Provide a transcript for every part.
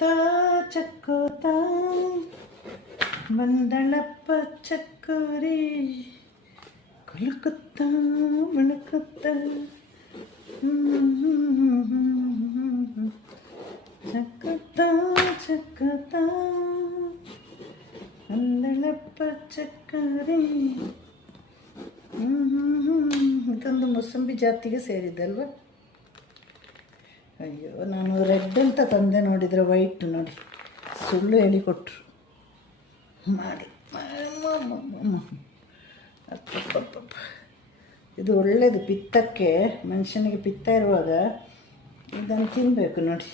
ತಾ ಚಕ್ಕೋತ ಬಂದಳಪ್ಪ ಚಕ್ಕರಿ ಕುಲುಕುತ್ತ ಮಣಕುತ್ತ ಚಕ್ಕುತ್ತ ಚಕ್ಕುತ್ತ ಬಂದಳಪ್ಪ ಚಕ್ಕರಿ. ಇದೊಂದು ಮೂಸಂಬಿ ಜಾತಿಗೆ ಸೇರಿದ್ದಲ್ವ. ಅಯ್ಯೋ, ನಾನು ರೆಡ್ ಅಂತ ತಂದೆ, ನೋಡಿದರೆ ವೈಟ್ ನೋಡಿ, ಸುಳ್ಳು ಹೇಳಿಕೊಟ್ರು ಮಾಡಿ. ಅಪ್ಪಪ್ಪಪ್ಪ, ಇದು ಒಳ್ಳೆಯದು ಪಿತ್ತಕ್ಕೆ. ಮನುಷ್ಯನಿಗೆ ಪಿತ್ತ ಇರುವಾಗ ಇದನ್ನು ತಿನ್ನಬೇಕು ನೋಡಿ.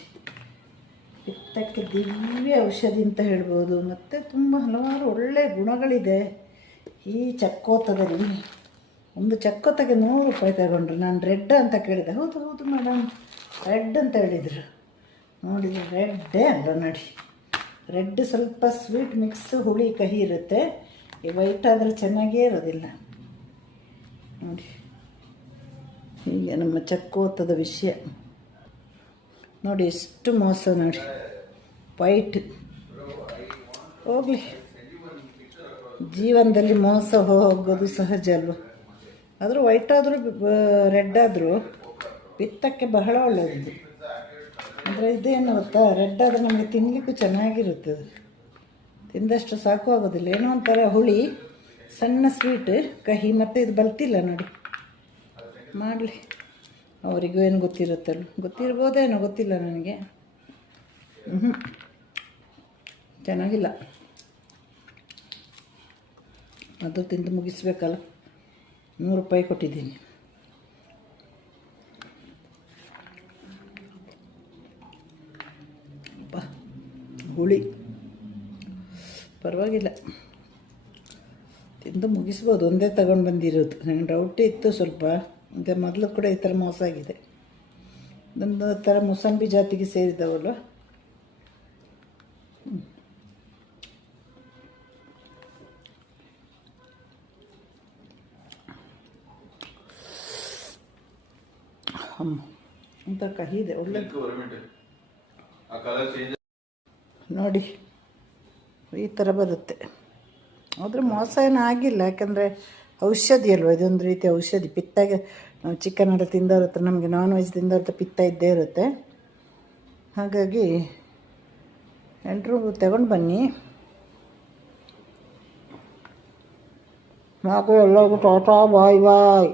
ಪಿತ್ತಕ್ಕೆ ದಿವ್ಯ ಔಷಧಿ ಅಂತ ಹೇಳ್ಬೋದು. ಮತ್ತು ತುಂಬ ಹಲವಾರು ಒಳ್ಳೆಯ ಗುಣಗಳಿದೆ ಈ ಚಕ್ಕೋತದಲ್ಲಿ. ಒಂದು ಚಕ್ಕೋತಗೆ 100 ರೂಪಾಯಿ ತಗೊಂಡ್ರು. ನಾನು ರೆಡ್ ಅಂತ ಕೇಳಿದೆ. ಹೌದು ಹೌದು ಮೇಡಮ್, ರೆಡ್ ಅಂತ ಹೇಳಿದರು. ನೋಡಿದರೆ ರೆಡ್ಡೇ ಅಲ್ಲ ನೋಡಿ. ರೆಡ್ ಸ್ವಲ್ಪ ಸ್ವೀಟ್ ಮಿಕ್ಸ್, ಹುಳಿ ಕಹಿ ಇರುತ್ತೆ. ಈ ವೈಟ್ ಆದರೆ ಚೆನ್ನಾಗೇ ಇರೋದಿಲ್ಲ ನೋಡಿ. ಹೀಗೆ ನಮ್ಮ ಚಕ್ಕೋತದ ವಿಷಯ ನೋಡಿ, ಎಷ್ಟು ಮೋಸ ನೋಡಿ. ವೈಟ್ ಹೋಗಲಿ, ಜೀವನದಲ್ಲಿ ಮೋಸ ಹೋಗೋದು ಸಹಜ ಅಲ್ವ. ಆದರೂ ವೈಟ್ ಆದರೂ ರೆಡ್ ಆದರೂ ಪಿತ್ತಕ್ಕೆ ಬಹಳ ಒಳ್ಳೆಯದು. ಅಂದರೆ ಇದೇನು ಗೊತ್ತಾ, ರೆಡ್ ಆದರೆ ನಮಗೆ ತಿನ್ನಲಿಕ್ಕೂ ಚೆನ್ನಾಗಿರುತ್ತದೆ. ತಿಂದಷ್ಟು ಸಾಕು ಆಗೋದಿಲ್ಲ. ಏನೋ ಒಂಥರ ಹುಳಿ, ಸಣ್ಣ ಸ್ವೀಟ್, ಕಹಿ, ಮತ್ತು ಇದು ಬಲ್ತಿಲ್ಲ ನೋಡಿ. ಮಾಡಲಿ, ಅವರಿಗೂ ಏನು ಗೊತ್ತಿರುತ್ತಲ್ಲ, ಗೊತ್ತಿರ್ಬೋದೇನೋ, ಗೊತ್ತಿಲ್ಲ ನನಗೆ. ಚೆನ್ನಾಗಿಲ್ಲ. ಅದು ತಿಂದು ಮುಗಿಸ್ಬೇಕಲ್ಲ. 100 ರೂಪಾಯಿ ಕೊಟ್ಟಿದ್ದೀನಿ. ಹುಳಿ ಪರವಾಗಿಲ್ಲ, ತಿಂದು ಮುಗಿಸ್ಬೋದು. ಒಂದೇ ತಗೊಂಡು ಬಂದಿರೋದು. ನನಗೆ ಡೌಟೇ ಇತ್ತು ಸ್ವಲ್ಪ. ಮತ್ತು ಮೊದಲು ಕೂಡ ಈ ಥರ ಮೋಸ ಆಗಿದೆ. ಇದೊಂದು ಥರ ಮೂಸಂಬಿ ಜಾತಿಗೆ ಸೇರಿದವಲ್ಲ. ಅಂತ ಕಹಿ ಇದೆ, ಒಳ್ಳೆ ನೋಡಿ. ಈ ಥರ ಬರುತ್ತೆ. ಆದರೆ ಮೋಸ ಏನೂ ಆಗಿಲ್ಲ, ಯಾಕಂದರೆ ಔಷಧಿ ಅಲ್ವ. ಇದೊಂದು ರೀತಿ ಔಷಧಿ. ಪಿತ್ತಾಗೆ ನಾವು ಚಿಕನ್ ಎಲ್ಲ ತಿಂದವ್ರ ಹತ್ರ, ನಮಗೆ ನಾನ್ ವೆಜ್ ತಿಂದವ್ರ ಹತ್ರ ಪಿತ್ತ ಇದ್ದೇ ಇರುತ್ತೆ. ಹಾಗಾಗಿ ಎಲ್ಲರೂ ತಗೊಂಡು ಬನ್ನಿ. ಹಾಗೂ ಎಲ್ಲರಿಗೂ ಟಾಟಾ ಬಾಯ್ ಬಾಯ್.